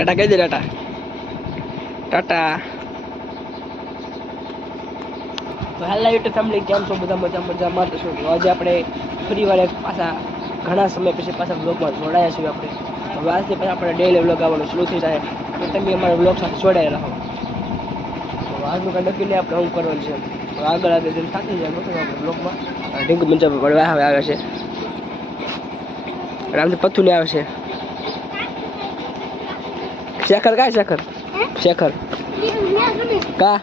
टाटा कह दे टाटा टाटा तो hello YouTube family केम छो બધા મજા મજામાં તો શું આજે આપણે ફરીવાર એક પાછા ઘણા સમય પછી પાછા વ્લોગમાં જોડાયા છીએ આપણે હવે આજથી પાછા આપણે ડેઈલી વ્લોગ આવવાનો શરૂ થઈ જાય તો તમે અમારા વ્લોગ સાથે જોડાયા રહો તો આજનું કંઈ નક્કી આપણે હું કરવાનું છે તો આગળ આગળ જેમ થતી જાય મોટું આપણે વ્લોગમાં ઢીંગ મંજા પડવા આવે છે રામથી પથ્થુ ને આવે છે શેખર કાય શેખર શેખર કા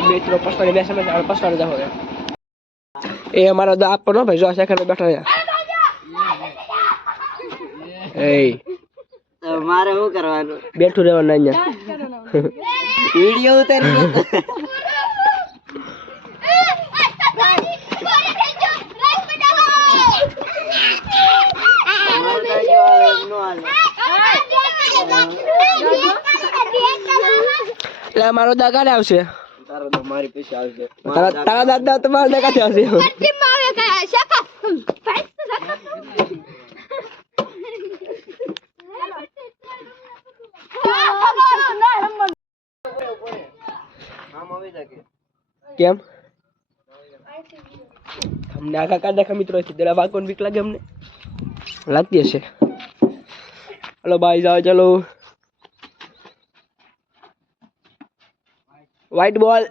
મિત્રો પસવાડી બે સમય આપણે પસવાડી જાવ એ અમારો દા આપનો ભાઈ જો શેખર બેઠો છે એ મારે શું કરવાનું બેઠું રહેવાનું અહીંયા વિડિયો ઉતારી એટલે મારો દા કાલે આવશે તારો તો મારી પૈસે આવશે તારા દાદા તમારા દા કાલે આવશે કેમ અમને આખા કાઢા મિત્રો છે જરા વાકોન બીક લાગે અમને લાગતી હશે हेलो भाई जाओ चलो white ball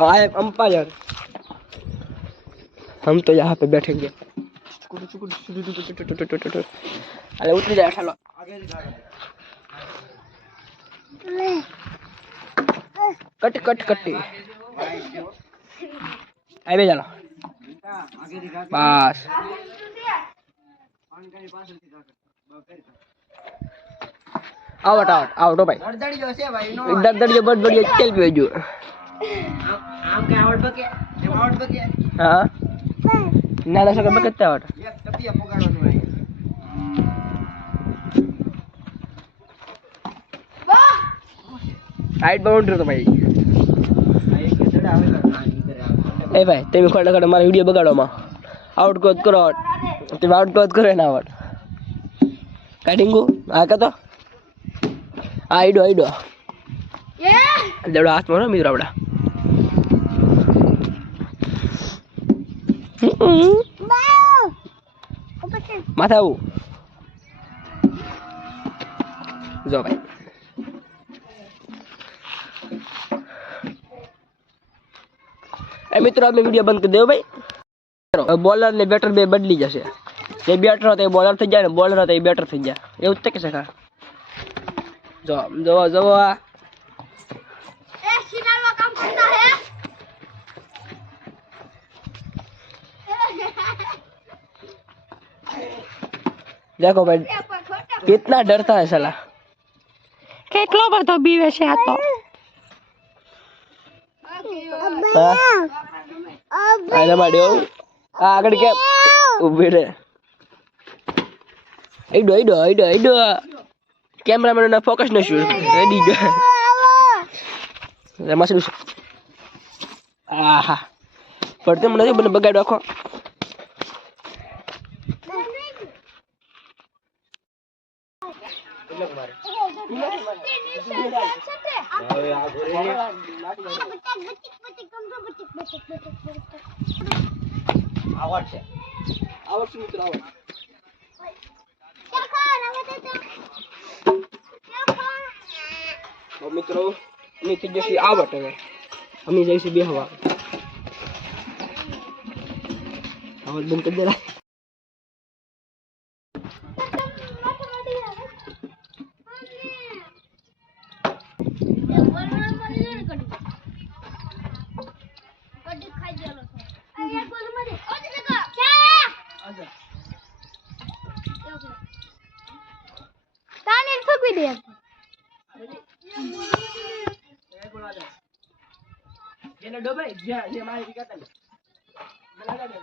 I am umpire हम तो यहाँ पे बैठेंगे अरे उतरी जाए चलो कट कट कट्टी आए चलो बस आउट आउट आउट हो भाई દડદડીયો છે ભાઈ નો दर्द बड़ बढ़िया चल पे जो આમ કે આવડ બકે એમ આવડ બકે हां ना ना सके बकते आउट એક ટપિયા પોગાડવાનું હોય वाह हाइट बाउंड्री तो भाई આ એક જડા આવે આ કરે ए भाई તમે ખોટા ખોટા મારો વિડિયો બગાડો માં આઉટ કોડ કરો તમે આઉટ કોડ કરો ના આવડ કાઢીંગુ આ કા તો આઈડો આઈડો એ દેડો હાથ મારો મિત્રો આપડા માથા આવું જો ભાઈ એ મિત્રો અમે વિડિયો બંધ કરી દેવો ભાઈ બોલર ને બેટર બે બદલી જશે જે બેટર હતો એ બોલર થઈ જાય ને બોલર હતો એ બેટર થઈ જાય એવું જ કે છે जो जो जो ए सिग्नल में काम करता है देखो भाई कितना डरता है साला કેટલો બધો બીવે છે આ તો આને માડ્યો આ આગળ કે ઉભી રે આઈડો આઈડો આઈડો આઈડો कैमरामैन ना फोकस न शूट रेडी गया मसलू आहा पड़ते मन नहीं बने बगाड़ रखो आवाज से मित्र आवाज મિત્રો અમે થઈ જશે આવટ હવે અમે જઈશું બે હવા આવાજ બંધ કરી દેલા ये ना डोबे ये मारे दिखाता है लगा दे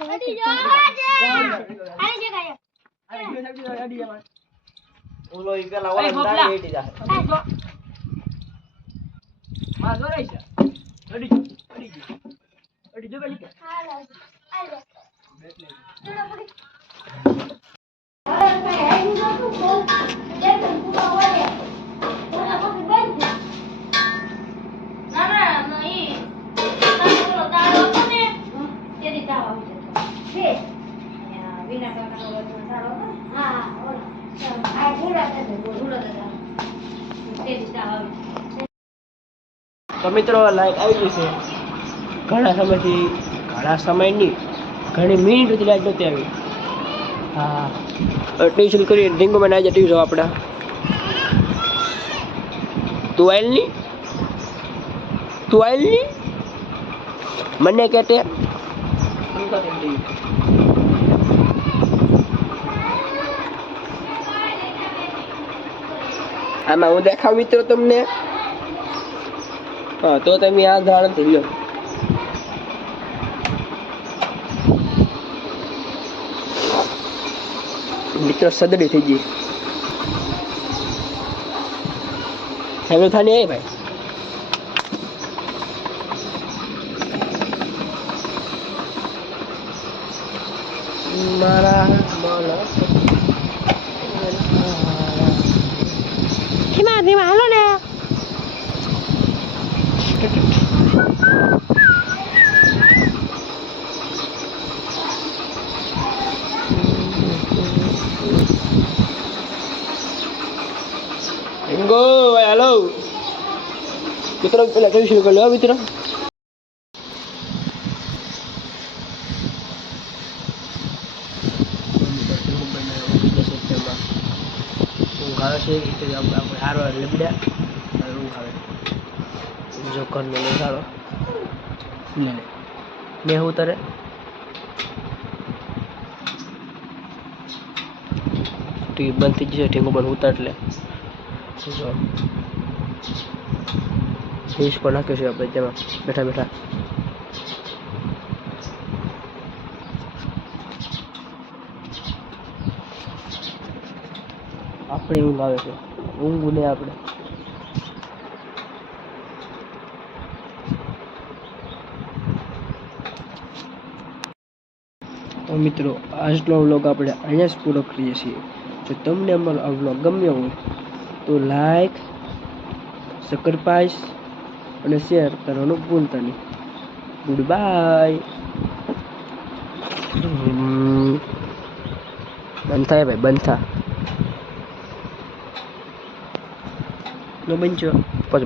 अरे जा अरे जगह है अरे ये सब अड़ी है ओलो ई पेला वाला दाई एटी जा मां जो रही છે अड़ी जो बेली के हां ला आ रे તો મિત્રો લાઈટ આવી ગઈ છે ઘણા સમયની ઘણી મિનિટથી લાઈટ નહોતી આવી. હા ટ્યુશન કરી ઢીંગો માં આજે ટ્યુશન આપણા તું આવેલ ની મને કહેતે આમાં હું દેખાવ મિત્રો તમને. હા તો તમે આ ધારણ લો. મિત્રો સદડી થઈ ગઈ. હેલો થાની આવી ભાઈ. મારા ધીમા હાલો ને. Go, hello. મિત્રો પેલા કઈ શરૂ કરી લો મિત્રો. આવે છે એટલે આપણે હારો લીબડા ઊંઘ આવે. જો કરને લે સારો ને હું તારે ટીવી બંધ થઈ જશે. ઠીંગો બંધ ઉતાર એટલે ફીસ પણ નાખ્યું છે આપણે તેમાં બેઠા બેઠા. આપણે ઊંઘ આવે છે. ઊંઘ ને આપણે તો મિત્રો આજનો વ્લોગ આપણે અહીંયા જ પૂરો કરીએ છીએ. જો તમને અમારો આ વ્લોગ ગમ્યો હોય તો લાઈક સબસ્ક્રાઇબ અને શેર કરવાનું ભૂલતા નહીં. Good bye. બંધ થાય ભાઈ બંધ થા. No bencho. Pas